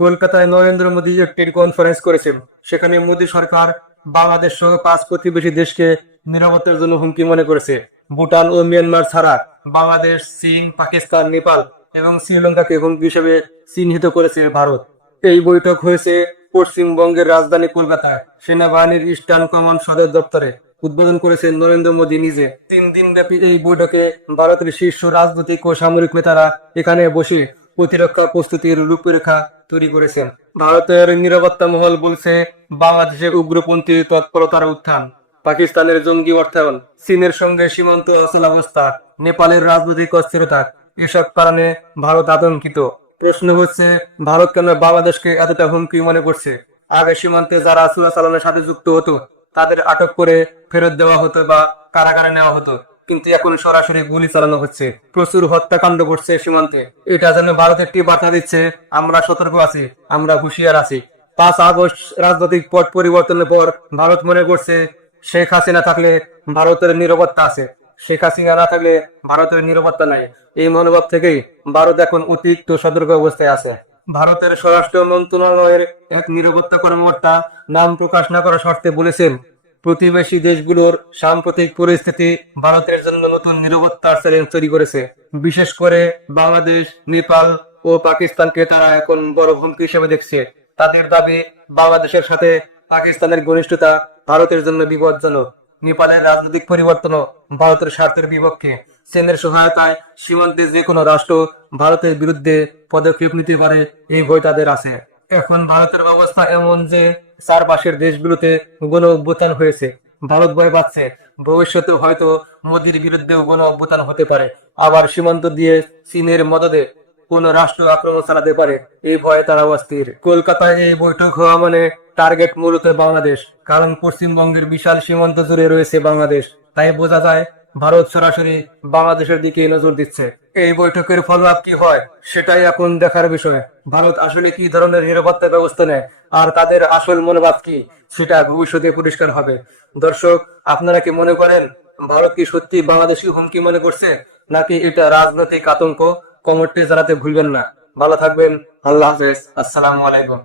কলকাতায় নরেন্দ্র মোদী একটি কনফারেন্স করেছেন। সেখানে মোদী সরকার বাংলাদেশ সহ পাঁচ প্রতিবেশী দেশকে নিরাপত্তার জন্য হুমকি মনে করেছে। ভুটান ও মিয়ানমার ছাড়া বাংলাদেশ, চীন, পাকিস্তান, নেপাল এবং শ্রীলঙ্কাকে হুমকি হিসেবে চিহ্নিত করেছে ভারত। এই বৈঠক হয়েছে পশ্চিমবঙ্গের রাজধানী কলকাতায়। সেনাবাহিনীর ইস্টার্ন কমান্ড সদর দপ্তরে উদ্বোধন করেছেন নরেন্দ্র মোদী নিজে। তিন দিন ব্যাপী এই বৈঠকে ভারতের শীর্ষ রাজনৈতিক ও সামরিক নেতারা এখানে বসে প্রতিরক্ষা প্রস্তুতির রূপরেখা তৈরি করেছেন। ভারতের নিরাপত্তা মহল বলছে বাংলাদেশের উগ্রপন্থী তৎপরতার উত্থান। পাকিস্তানের জঙ্গি অর্থায়ন, চীনের সঙ্গে সীমান্ত অচলাবস্থা নেপালের রাজনৈতিক অস্থিরতা, এসব কারণে ভারত আতঙ্কিত। প্রশ্ন হচ্ছে, ভারত কেন বাংলাদেশকে এতটা হুমকি মনে করছে? আগে সীমান্তে যারা চোরাচালানের সাথে যুক্ত হতো, তাদের আটক করে ফেরত দেওয়া হতো বা কারাগারে নেওয়া হতো। কিন্তু এখন সরাসরি গুলি চালানো হচ্ছে। প্রচুর হত্যাকাণ্ড ঘটছে সীমান্তে। এটা যেন ভারত একটি বার্তা দিচ্ছে, আমরা সতর্ক আছি, আমরা হুঁশিয়ার আছি। পাঁচ আগস্ট রাজনৈতিক পট পরিবর্তনের পর ভারত মনে করছে, শেখ হাসিনা থাকলে ভারতের নিরাপত্তা আছে। শেখ হাসিনা না থাকলে ভারতের নিরাপত্তা নাই। এই মনোভাব থেকেই ভারত এখন অতিরিক্ত সতর্ক অবস্থায় আছে। ভারতের স্বরাষ্ট্র মন্ত্রণালয়ের এক নিরাপত্তা কর্মকর্তা নাম প্রকাশ না করার শর্তে বলেছেন প্রতিবেশী দেশগুলোর সাম্প্রতিক পরিস্থিতি ভারতের জন্য নতুন নিরাপত্তার চ্যালেঞ্জ তৈরি করেছে। বিশেষ করে বাংলাদেশ, নেপাল ও পাকিস্তানকে তারা এখন বড় হুমকি হিসেবে দেখছে। তাদের দাবি, বাংলাদেশের সাথে পাকিস্তানের ঘনিষ্ঠতা ভারতের জন্য বিপজ্জনক। নেপালের রাজনৈতিক পরিবর্তনও ভারতের স্বার্থের বিপক্ষে। চীনের সহায়তায় সীমান্তে যে কোনো রাষ্ট্র ভারতের বিরুদ্ধে পদক্ষেপ নিতে পারে, এই ভয় তাদের আছে। এখন ভারতের অবস্থা এমন যে চারপাশের দেশগুলোতে গণ অভ্যুত্থান হয়েছে। ভারত ভয় পাচ্ছে। ভবিষ্যতে হয়তো মোদির বিরুদ্ধেও গণ অভ্যুত্থান হতে পারে। আবার সীমান্ত দিয়ে চীনের মদদে কোন রাষ্ট্র আক্রমণ চালাতে পারে। এই ভয়ে তারা অস্থির। কলকাতায় এই বৈঠক হওয়া মানে টার্গেট মূলত বাংলাদেশ। কারণ পশ্চিমবঙ্গের বিশাল সীমান্ত জুড়ে রয়েছে বাংলাদেশ। তাই বোঝা যায় ভারত সরাসরি বাংলাদেশের দিকে নজর দিচ্ছে। এই বৈঠকের ফল কি হয়, সেটাই এখন দেখার বিষয়। ভারত আসলে কি ধরনের নিরাপত্তা ব্যবস্থা নেয়, আর তাদের আসল মনোভাব কি, সেটা ভবিষ্যতে পরিষ্কার হবে। দর্শক, আপনারা কি মনে করেন, ভারত কি সত্যি বাংলাদেশকে হুমকি মনে করছে, নাকি এটা রাজনৈতিক আতঙ্ক? কমেন্টে জানাতে ভুলবেন না। ভালো থাকবেন, আল্লাহ হাফেজ। আসসালামু আলাইকুম।